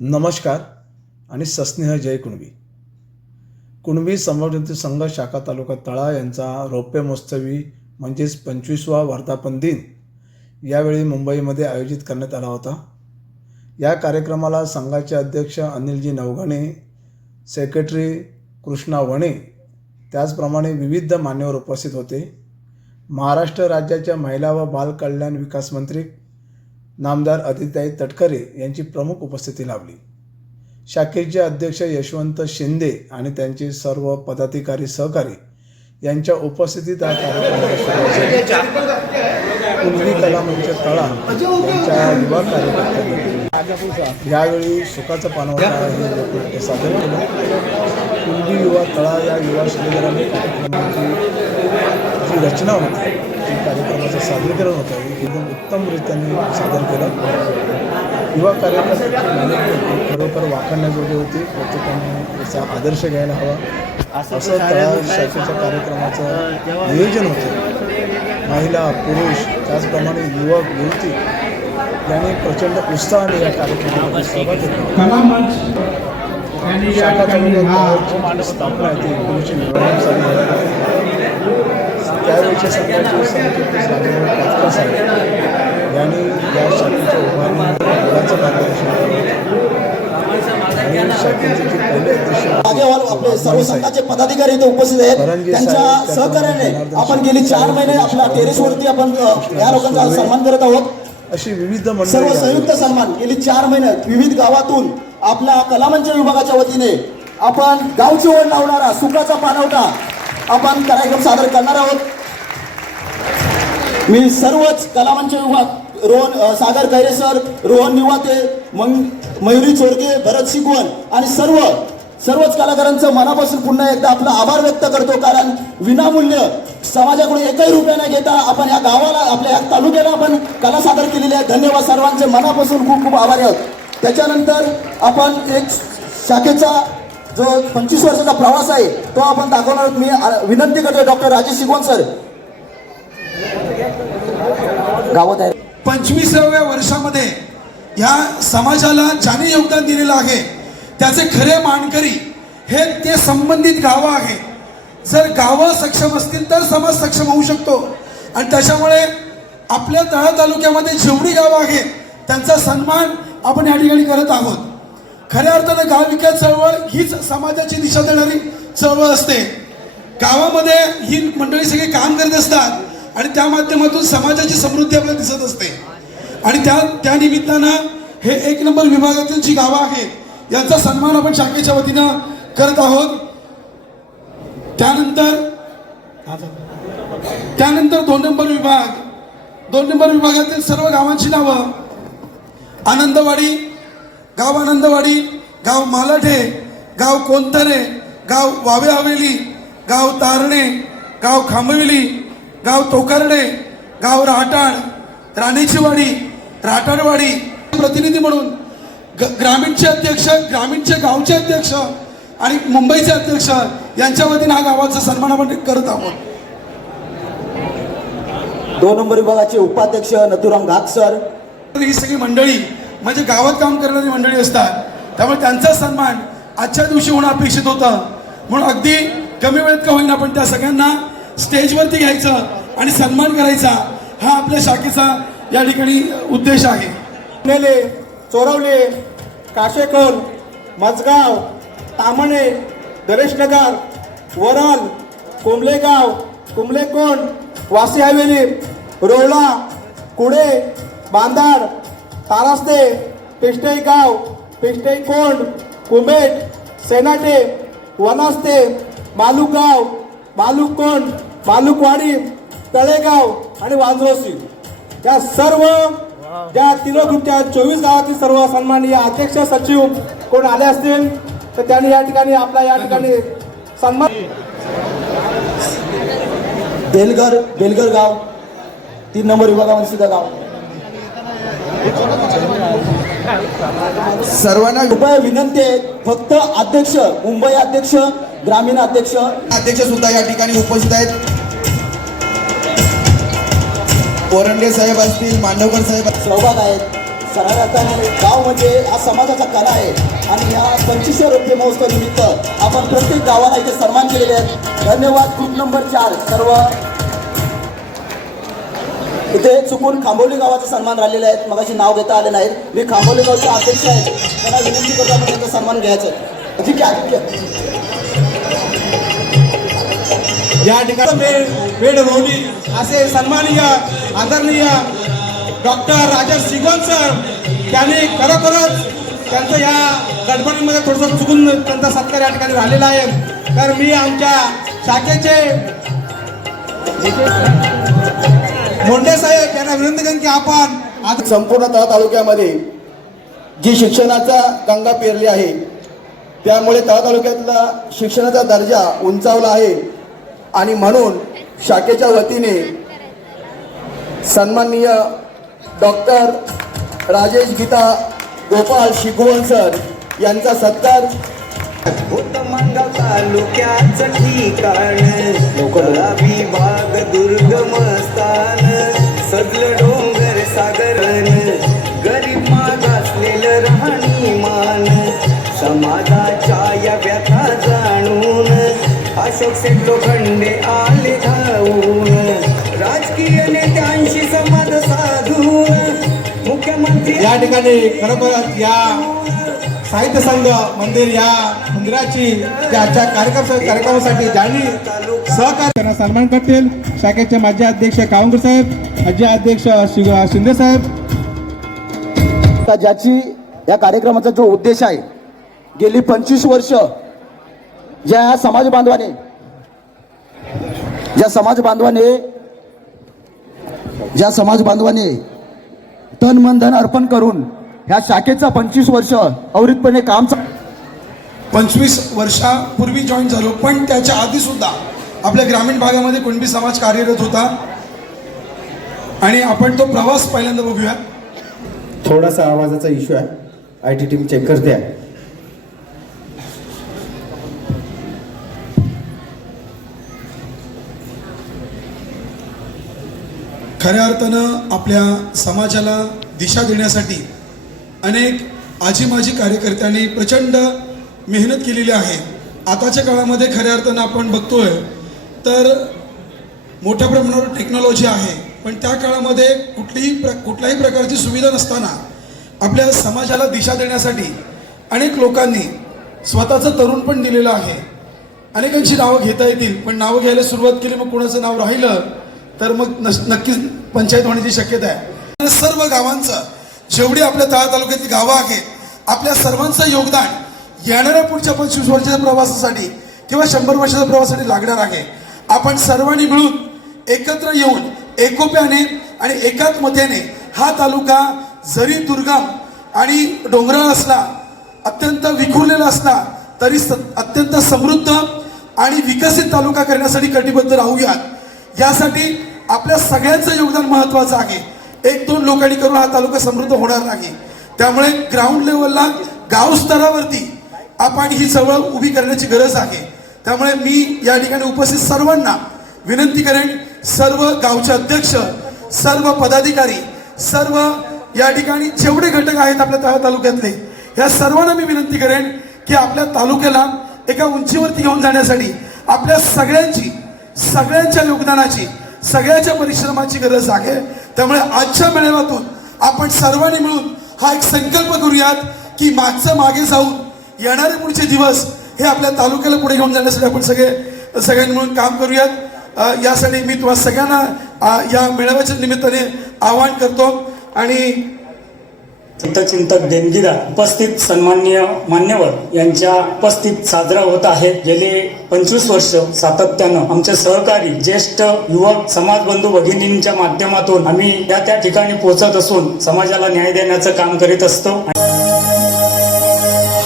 नमस्कार आणि सस्नेह जय कुणबी. कुणबी संवर्धन संघ शाखा तालुका तळा यांचा रौप्य महोत्सवी म्हणजेच पंचवीसवा वर्धापन दिन यावेळी मुंबईमध्ये आयोजित करण्यात आला होता. या कार्यक्रमाला संघाचे अध्यक्ष अनिलजी नवघणे सेक्रेटरी कृष्णा वणे त्याचप्रमाणे विविध मान्यवर उपस्थित होते. महाराष्ट्र राज्याच्या महिला व बाल कल्याण विकास मंत्री नामदार अदिताई तटकरे यांची प्रमुख उपस्थिती लाभली. शाखेचे अध्यक्ष यशवंत शिंदे आणि त्यांचे सर्व पदाधिकारी सहकारी यांच्या उपस्थितीत हा कार्यक्रम कला मंच तळा यांच्या युवा कार्यकर्त्यांनी. यावेळी सुखाचा पानवटा हे लोकनाट्य सादर केलं. कुंडी युवा तळा या युवा शिलेदारांनी कार्यक्रमाची जी रचना होती कार्यक्रमाचं सादरीकरण होतं. हे एकदम उत्तमरित्याने सादर केलं. युवा मॅनेजमेंट खरोखर वाखाणण्याजोगी होती. प्रत्येकाने याचा आदर्श घ्यायला हवा. असं तळा शाखेच्या कार्यक्रमाचं नियोजन होतं. महिला पुरुष त्याचप्रमाणे युवक युवती यांनी प्रचंड उत्साहाने या कार्यक्रमामध्ये सहभाग घेतला. कला मंच यांनी या शाखा हा तालुक्यात स्थापना आहे ती एकोणीसशे नव्याण्णव साली झाली. त्यावेळेचे संघाचे संकेत राजेंद्र कातकर साहेब यांनी या शाखेच्या मोलाचं मार्गदर्शन केलं होतं. आणि शाखेचे जे पहिले अध्यक्ष जागेवर आपले सर्व संघाचे पदाधिकारी इथे उपस्थित आहेत त्यांच्या सहकार्याने आपण गेली चार महिने आपल्या टेरेसवरती आपण या लोकांचा सन्मान करत आहोत अशी विविध सर्व. संयुक्त सन्मान गेली चार महिने विविध गावातून आपल्या कलामंच विभागाच्या वतीने आपण गावची ओढ लावणारा सुखाचा पाणवटा आपण कार्यक्रम सादर करणार आहोत मी सर्वच कलामंच विभाग रोहन सागर कैरे सर रोहन निवाते मंग मयुरी चोरगे भरत शिकवण आणि सर्व सर्वच कलाकारांचं मनापासून पुन्हा एकदा आपला आभार व्यक्त करतो. कारण विनामूल्य समाजाकडून एकही रुपया न घेता आपण या गावाला आपल्या या तालुक्याला आपण कला सादर केलेली आहे. धन्यवाद सर्वांचे. मनापासून खूप खूप आभारी आहोत. त्याच्यानंतर आपण एक शाखेचा जो पंचवीस वर्षाचा प्रवास आहे तो आपण दाखवणार आहोत. मी विनंती करतो डॉक्टर राजेश शिकवण सर. गावात आहे. पंचवीसाव्या वर्षामध्ये या समाजाला ज्याने योगदान दिलेलं आहे त्याचे खरे मानकरी हे ते संबंधित गावं आहे. जर गावं सक्षम असतील तर समाज सक्षम होऊ शकतो. आणि त्याच्यामुळे आपल्या तळा तालुक्यामध्ये जेवढी गावं आहेत त्यांचा सन्मान आपण या ठिकाणी करत आहोत. खऱ्या अर्थानं गाव विकास चळवळ हीच समाजाची दिशा देणारी चळवळ असते. गावामध्ये ही मंडळी सगळे काम करत असतात. आणि त्या माध्यमातून समाजाची समृद्धी आपल्याला दिसत असते. आणि त्या त्या निमित्तानं हे एक नंबर विभागातील जी गावं आहेत यांचा सन्मान आपण शाखेच्या वतीनं करत आहोत. त्यानंतर त्यानंतर दोन नंबर विभाग. दोन नंबर विभागातील सर्व गावांची नावं. आनंदवाडी गाव आनंदवाडी गाव मालाठे गाव कोंतरे गाव वावे हवेली गाव तारणे गाव खांबविली गाव तोकर्डे गाव राहटाड राणेचीवाडी राहटाडवाडी प्रतिनिधी म्हणून ग- ग्रामीणचे अध्यक्ष ग्रामीणचे गावचे अध्यक्ष आणि मुंबईचे अध्यक्ष यांच्या वतीने हा गावाचा सन्मान आपण करत आहोत. दोन नंबर विभागाचे उपाध्यक्ष नथुराम घात सर. ही सगळी मंडळी म्हणजे गावात काम करणारी मंडळी असतात. त्यामुळे त्यांचा सन्मान आजच्या दिवशी होणं अपेक्षित होतं. म्हणून अगदी कमी वेळेत का होईना पण त्या सगळ्यांना स्टेजवरती घ्यायचं आणि सन्मान करायचा हा आपल्या शाखेचा या ठिकाणी उद्देश आहे. नेले चोरवले काशेकोल मजगाव तामणे दरेशनगर वरल कुंबलेगाव कुंबलेकोंड वासी हवेली रोवळा कुडे बांदाड तारास्ते पेष्टई गाव पेष्टई कोंड कुंबेट सेनाटे वनास्ते मालुगाव बालुकोंड बालुकवाडी तळेगाव आणि वांजरोशी. या सर्व ज्या तिलोग्रुपच्या चोवीस गावातील सर्व सन्माननीय अध्यक्ष सचिव कोण आले असतील तर त्यांनी या ठिकाणी आपला या ठिकाणी सन्मान बेलगर बेलगर गाव तीन नंबर विभागामध्ये सुद्धा गाव. सर्वांना कृपया विनंती आहे फक्त अध्यक्ष मुंबई अध्यक्ष ग्रामीण अध्यक्ष अध्यक्ष सुद्धा या ठिकाणी उपस्थित आहेत. पोरंडे साहेब असतील मांडवकर साहेब सहभाग आहेत. गाव म्हणजे हा समाजाचा कला आहे. आणि ह्या पंचवीसशे रुपये महोत्सव निमित्त आपण प्रत्येक गावाला इथे सन्मान केलेले आहेत. धन्यवाद. ग्रुप नंबर चार. सर्व इथे चुकून खांबोली गावाचा सन्मान राहिलेले आहेत मगाशी नाव घेता आले नाहीत मी खांबोली गावचे अध्यक्ष आहेत त्यांना विनंती करतो आपण त्यांचा सन्मान घ्यायचा आहे. या ठिकाणी वेळ वेळ असे सन्माननीय आदरणीय डॉक्टर राजेश सिगोन सर त्यांनी खरोखरच त्यांचं या गडबडीमध्ये थोडंसं चुकून त्यांचा सत्कार या ठिकाणी झालेला आहे. तर मी आमच्या शाखेचे मोंडे साहेब यांना विनंती करेन की आपण आता संपूर्ण तळा तालुक्यामध्ये जी शिक्षणाचा गंगा पेरली आहे त्यामुळे तळा तालुक्यातला शिक्षणाचा दर्जा उंचावला आहे. आणि म्हणून शाखेच्या वतीने सन्माननीय डॉक्टर राजेश गीता गोपाल शिकवण सर यांचा सत्कार. मंगल तालुक्याचं ठिकाण तळावी भाग दुर्गम स्थान सगळं डोंगर सागरण गरीब मागासलेलं राहणीमान समाजाच्या या अशोक लोखंडे आले धावून. राजकीय नेत्यांशी संवाद साधून. मुख्यमंत्री या ठिकाणी खरोखरच या साहित्य संघ मंदिर या मंदिराची त्या आजच्या कार्यक्रम कार्यक्रमासाठी ज्यांनी सहकार्य त्यांना सन्मान करतील. शाखेचे माजी अध्यक्ष कावंकर साहेब माजी अध्यक्ष शिंदे साहेब. ज्याची या कार्यक्रमाचा जो उद्देश आहे गेली पंचवीस वर्ष ज्या समाज बांधवाने ज्या समाज बांधवाने ज्या समाज बांधवाने तन मन धन अर्पण करून ह्या शाखेचा पंचवीस वर्ष अवरितपणे काम चा- पंचवीस वर्षापूर्वी जॉईन झालो पण त्याच्या आधी सुद्धा आपल्या ग्रामीण भागामध्ये कुणबी समाज कार्यरत होता. आणि आपण तो प्रवास पहिल्यांदा बघूया. थोडासा आवाजाचा इश्यू आहे. आय टी टीम चेक करते आहे खऱ्या अर्थानं आपल्या समाजाला दिशा देण्यासाठी अनेक आजीमाजी कार्यकर्त्यांनी प्रचंड मेहनत केलेली आहे. आताच्या काळामध्ये खऱ्या अर्थानं आपण बघतोय तर मोठ्या प्रमाणावर टेक्नॉलॉजी आहे. पण त्या काळामध्ये कुठलीही प्र कुठल्याही प्रकारची सुविधा नसताना आपल्या समाजाला दिशा देण्यासाठी अनेक लोकांनी स्वतःचं तरुण पण दिलेलं आहे. अनेकांची नावं घेता येतील पण नावं घ्यायला सुरुवात केली मग कोणाचं नाव राहिलं तर मग नक्कीच पंचायत होण्याची शक्यता आहे. सर्व गावांचं जेवढी आपल्या तळा तालुक्यातली गावं आहेत आपल्या सर्वांचं योगदान येणाऱ्या पुढच्या पंचवीस वर्षाच्या प्रवासासाठी किंवा शंभर वर्षाच्या प्रवासासाठी लागणार आहे. आपण सर्वांनी मिळून एकत्र येऊन एकोप्याने आणि एकात्मतेने हा तालुका जरी दुर्गम आणि डोंगराळ असला अत्यंत विखुरलेला असला तरी स अत्यंत समृद्ध आणि विकसित तालुका करण्यासाठी कटिबद्ध राहूयात. यासाठी आपल्या सगळ्यांचं योगदान महत्वाचं आहे. एक दोन लोकांनी करून हा तालुका समृद्ध होणार नाही. त्यामुळे ग्राउंड लेवलला गाव स्तरावरती आपण ही चळवळ उभी करण्याची गरज आहे. त्यामुळे मी या ठिकाणी उपस्थित सर्वांना विनंती करेन सर्व गावचे अध्यक्ष सर्व पदाधिकारी सर्व या ठिकाणी जेवढे घटक आहेत आपल्या तळा तालुक्यातले या सर्वांना मी विनंती करेन की आपल्या तालुक्याला एका उंचीवरती घेऊन जाण्यासाठी आपल्या सगळ्यांची सगळ्यांच्या योगदानाची सगळ्यांच्या परिश्रमाची गरज आहे. त्यामुळे आजच्या मेळाव्यातून आपण सर्वांनी मिळून हा एक संकल्प करूयात की मागचं मागे जाऊन येणारे पुढचे दिवस हे आपल्या तालुक्याला पुढे घेऊन जाण्यासाठी आपण सगळे सगळ्यांनी मिळून काम करूयात. यासाठी मी तुम्हाला सगळ्यांना या मेळाव्याच्या निमित्ताने आवाहन करतो. आणि चिंतक देणगीदार उपस्थित सन्मान्य मान्यवर यांच्या उपस्थित साजरा होत आहे गेले पंचवीस वर्ष सातत्यानं आमचे सहकारी ज्येष्ठ युवक समाजबंधू भगिनींच्या माध्यमातून आम्ही त्या त्या ठिकाणी पोहोचत असून समाजाला न्याय देण्याचं काम करीत असतो.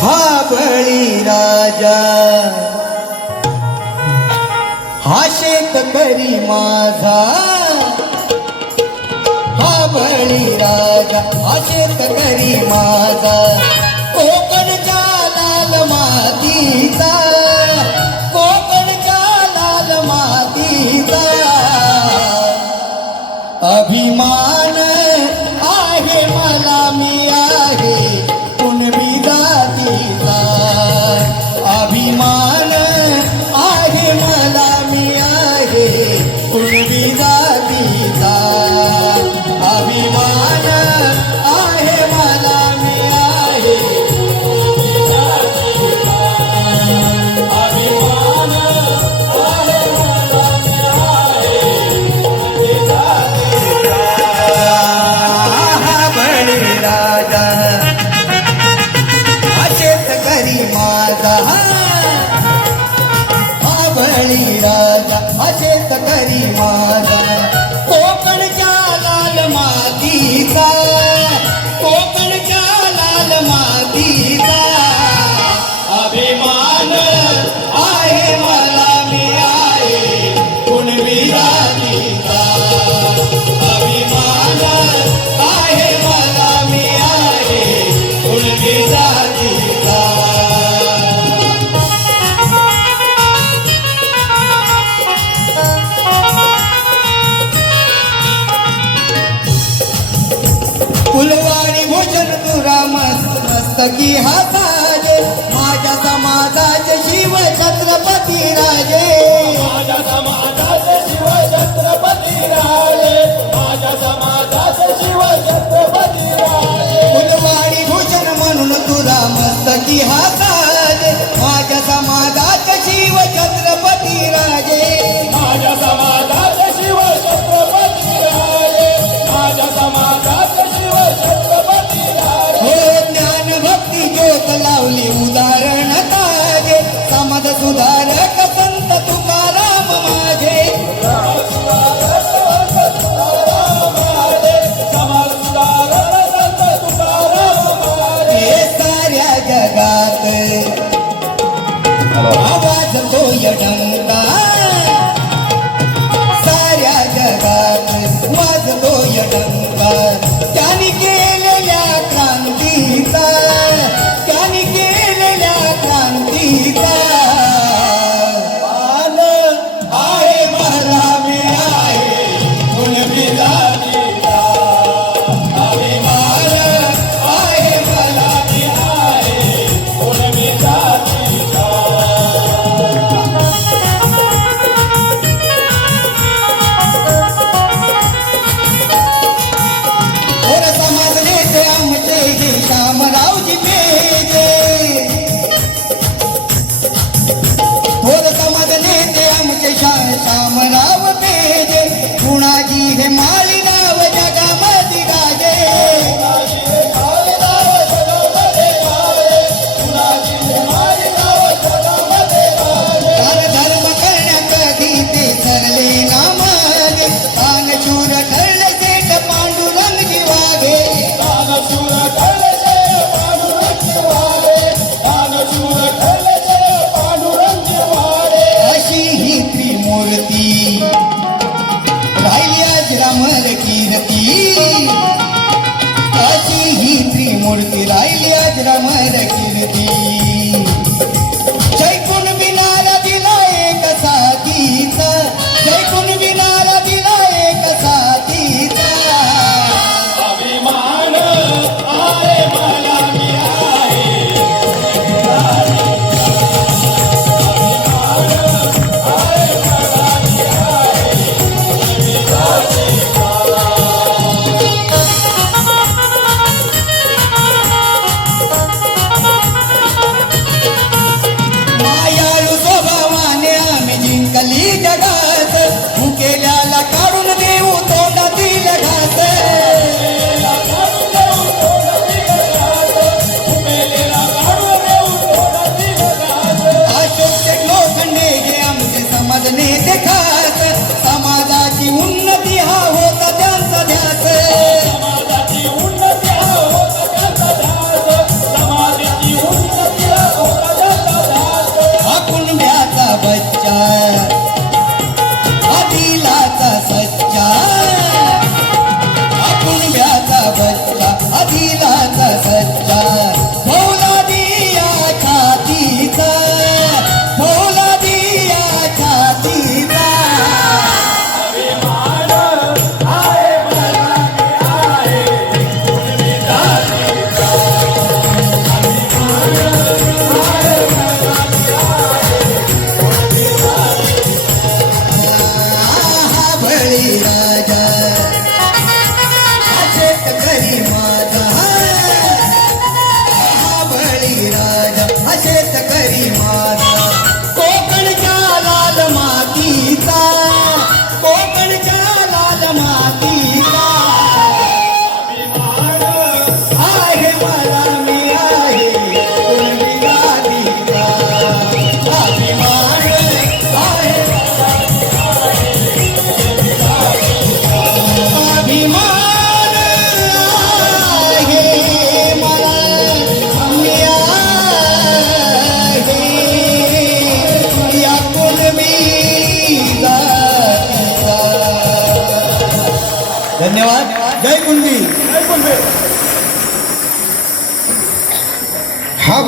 हा बळी राजा हा शेतकरी माझा. हा बळी राजा हा शेतकरी माझा. सखी हसाजे माझ्या समाजाचे शिव छत्रपती राजे.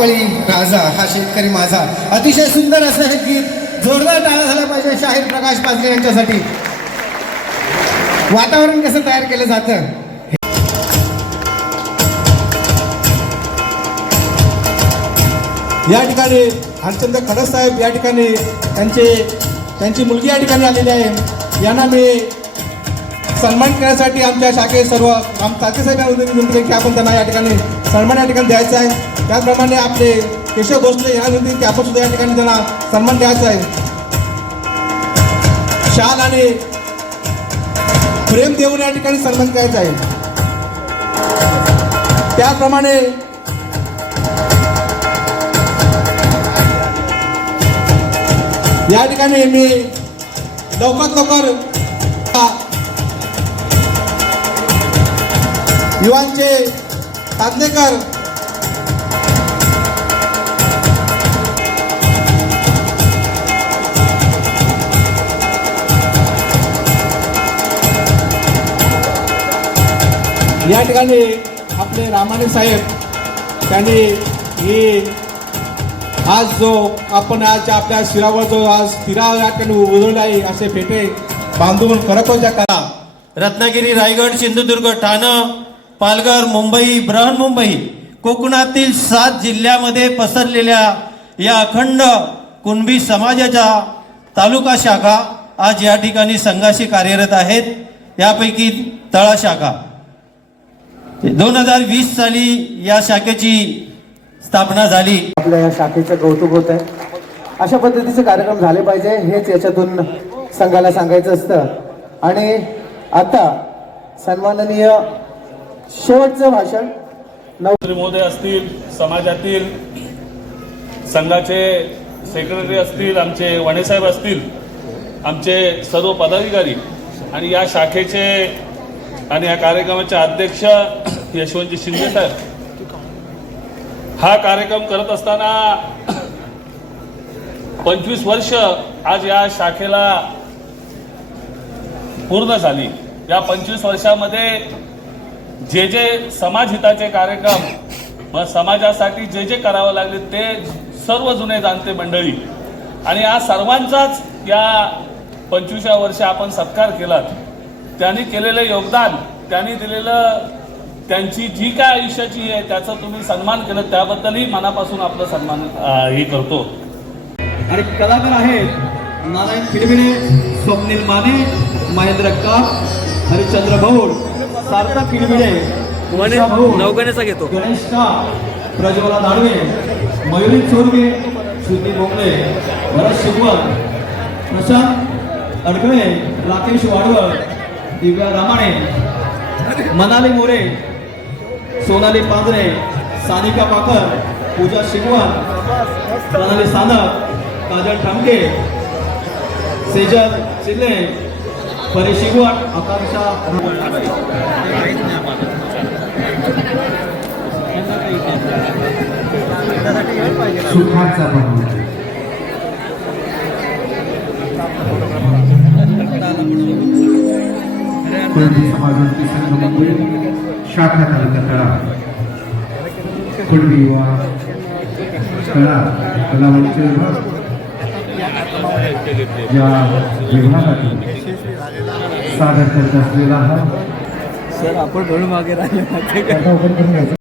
बळी राजा हा शेतकरी माझा. अतिशय सुंदर असं हे गीत जोरदार टाळा झाला पाहिजे शाहीर प्रकाश पाजले यांच्यासाठी. वातावरण कसं तयार केलं जातं? या ठिकाणी हरचंद खडस साहेब या ठिकाणी त्यांचे त्यांची मुलगी या ठिकाणी आलेली आहे. यांना मी सन्मान करण्यासाठी आमच्या शाखेत सर्व आम तातेसाहेब विनंती की आपण त्यांना या ठिकाणी सन्मान या ठिकाणी द्यायचा आहे. त्याचप्रमाणे आपले केशव भोसले या विनंती की आपण सुद्धा या ठिकाणी त्यांना सन्मान द्यायचा आहे. शाल आणि प्रेम देऊन या ठिकाणी सन्मान करायचा आहे. त्याचप्रमाणे या ठिकाणी मी लवकरात लवकर युवांचे तातलेकर या ठिकाणी आपले रामाने साहेब त्यांनी ही आज जो आपण आज आपल्या शिरावर जो आज स्थिरा या ठिकाणी उजवला आहे असे फेटे बांधून खरोखरच्या करा. रत्नागिरी रायगड सिंधुदुर्ग ठाणं पालघर मुंबई बृहन्मुंबई कोकणातील सात जिल्ह्यामध्ये पसरलेल्या या अखंड कुणबी समाजाच्या तालुका शाखा आज या ठिकाणी संघाशी कार्यरत आहेत. यापैकी तळा शाखा. दोन हजार वीस साली या शाखेची स्थापना झाली. आपल्या या शाखेचं कौतुक होत आहे अशा पद्धतीचे कार्यक्रम झाले पाहिजे हेच याच्यातून संघाला सांगायचं असतं. आणि आता सन्माननीय शेवटचं भाषण. मंत्री महोदय असतील समाजातील संघाचे सेक्रेटरी असतील आमचे वणेसाहेब असतील आमचे सर्व पदाधिकारी आणि या शाखेचे आणि या कार्यक्रमाचे अध्यक्ष यशवंतजी शिंदे साहेब हा कार्यक्रम करत असताना पंचवीस वर्ष आज या शाखेला पूर्ण झाली. या पंचवीस वर्षामध्ये जे जे समाजहिताचे कार्यक्रम मग समाजासाठी जे जे करावं लागले ते सर्व जुने जाणते मंडळी. आणि या सर्वांचाच या पंचवीसव्या वर्षी आपण सत्कार केलात. त्यांनी केलेलं योगदान त्यांनी दिलेलं त्यांची जी काय आयुष्याची आहे त्याचा तुम्ही सन्मान केलं त्याबद्दलही मनापासून आपलं सन्मान हे करतो. आणि कलाकार आहेत. नारायण खिडविणे स्वप्नील माने महेंद्र काप हरिश्चंद्र भौड सार्थक खिडबिडे नवगणेचा घेतो. गणेश काप प्रज्वला दाडवे मयुरी चोरगे श्रुती बोंबले भरत शिगवण प्रशांत अडगळे राकेश वाडवळ दिव्या रामाणे मनाली मोरे सोनाली पांजरे सानिका पाकर पूजा शिगवण प्रणाली सानप काजल ठामके सेजल चिल्ले परिशिवण आकांक्षा सुखाचा कुणबी समाजाची संघ शाखा तालुका तळा कुणबी युवा कला कला विभाग या विभागातून सादर करत असलेला हा सर आपण म्हणून मागे राहिले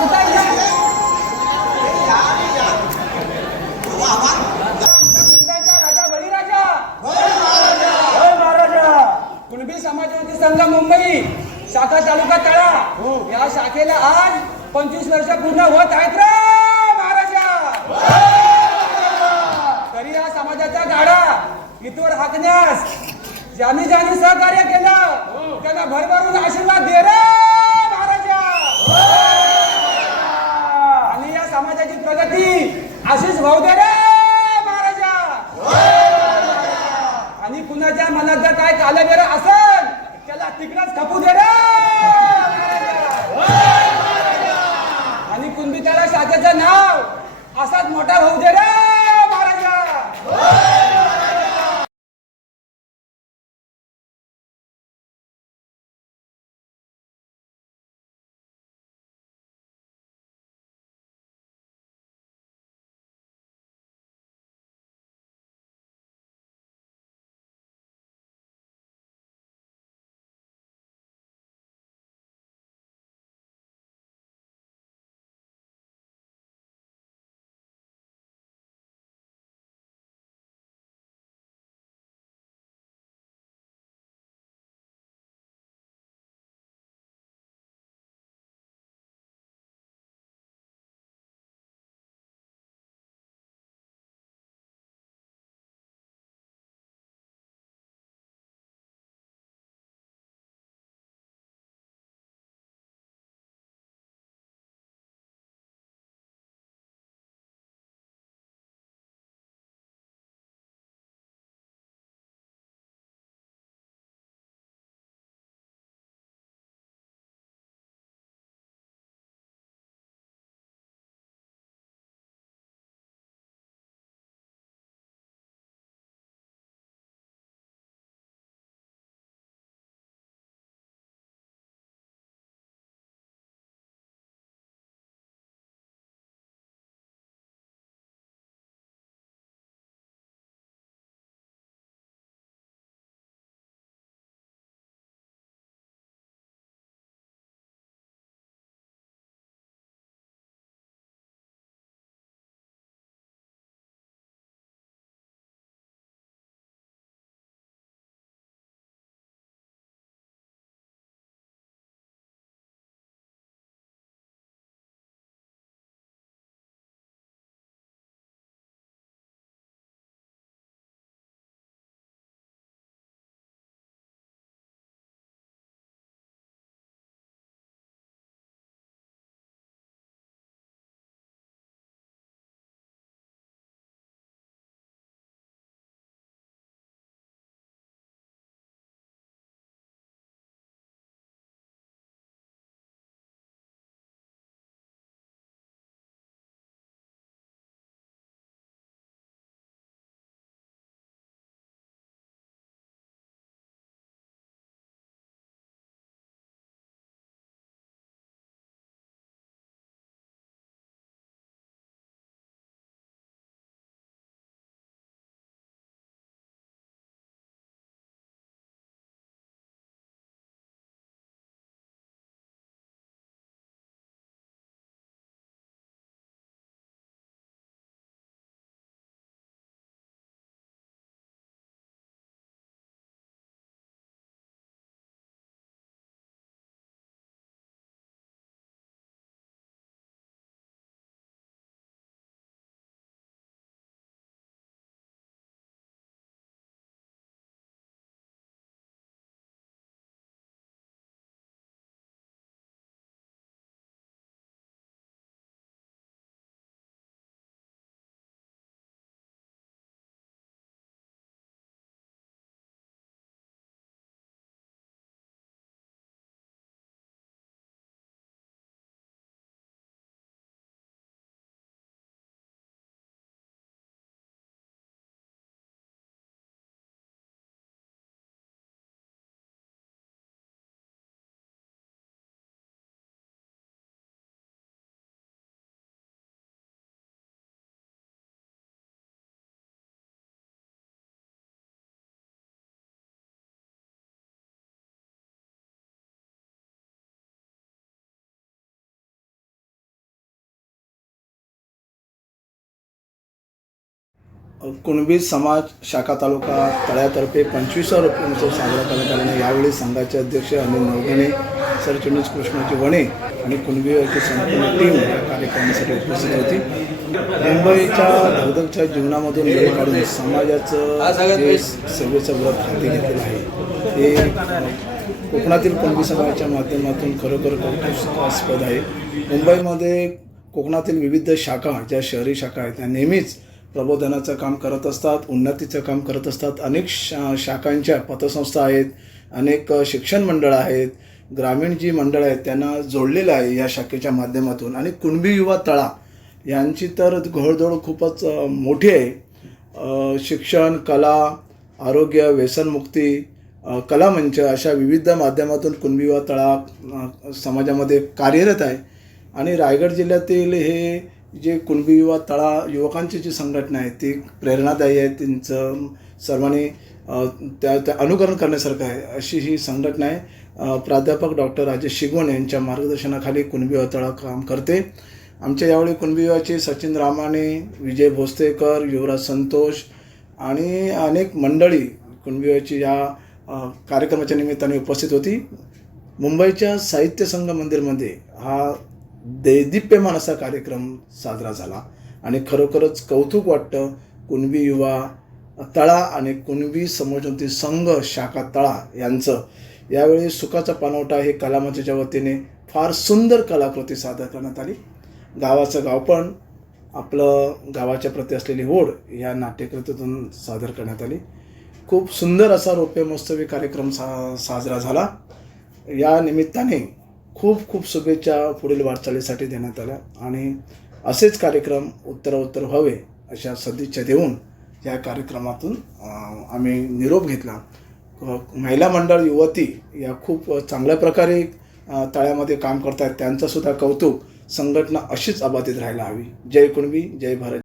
ಜವಾಬ್ದಾರಿ कुणबी समाज शाखा तालुका तळ्यातर्फे पंचवीसा रुपये साजरा करण्यात आल्याने यावेळी संघाचे अध्यक्ष अनिल नवघणे सरचिटणीस कृष्णाजी वणे आणि कुणबीची संपूर्ण टीम या कार्यक्रमासाठी उपस्थित होती. मुंबईच्या धगधगच्या जीवनामधून वेळ काढून समाजाचं जे सेवेचं व्रत हाती घेतलेलं आहे हे कोकणातील कुणबी समाजाच्या माध्यमातून खरोखर कौतुकास्पद आहे. मुंबईमध्ये कोकणातील विविध शाखा ज्या शहरी शाखा आहेत त्या नेहमीच प्रबोधनाचं काम करत असतात उन्नतीचं काम करत असतात. अनेक शा शाखांच्या पतसंस्था आहेत अनेक शिक्षण मंडळं आहेत ग्रामीण जी मंडळं आहेत त्यांना जोडलेलं आहे या शाखेच्या माध्यमातून. आणि कुणबी युवा तळा यांची तर घोळधोळ खूपच मोठी आहे. शिक्षण कला आरोग्य व्यसनमुक्ती कलामंच अशा विविध माध्यमातून कुणबी युवा तळा समाजामध्ये कार्यरत आहे. आणि रायगड जिल्ह्यातील हे जे कुणबी युवा तळा युवकांची जी संघटना आहे ती प्रेरणादायी आहे त्यांचं सर्वांनी त्या त्या अनुकरण करण्यासारखं आहे अशी ही संघटना आहे. प्राध्यापक डॉक्टर राजेश शिगवण यांच्या मार्गदर्शनाखाली कुणबी युवा तळा काम करते. आमच्या यावेळी कुणबी युवाचे सचिन रामाने विजय भोसतेकर युवराज संतोष आणि अनेक मंडळी कुणबी युवाची या कार्यक्रमाच्या निमित्ताने उपस्थित होती. मुंबईच्या साहित्य संघ मंदिरमध्ये हा देदीप्यमान असा कार्यक्रम साजरा झाला. आणि खरोखरच कौतुक वाटतं कुणबी युवा तळा आणि कुणबी समजोन्नती संघ शाखा तळा यांचं. यावेळी सुखाचा पानवटा हे कलामंचाच्या वतीने फार सुंदर कलाकृती सादर करण्यात आली. गावाचं गावपण आपलं गावाच्या प्रती असलेली ओढ या नाट्यकृतीतून सादर करण्यात आली. खूप सुंदर असा रोपे महोत्सवी कार्यक्रम सा साजरा झाला. या निमित्ताने खूप खूप शुभेच्छा पुढील वाटचालीसाठी देण्यात आल्या. आणि असेच कार्यक्रम उत्तरोत्तर व्हावे अशा सदिच्छा देऊन या कार्यक्रमातून आम्ही निरोप घेतला. महिला मंडळ युवती या खूप चांगल्या प्रकारे तळ्यामध्ये काम करतात त्यांचंसुद्धा कौतुक संघटना अशीच अबाधित राहायला हवी. जय कुणबी जय भारत.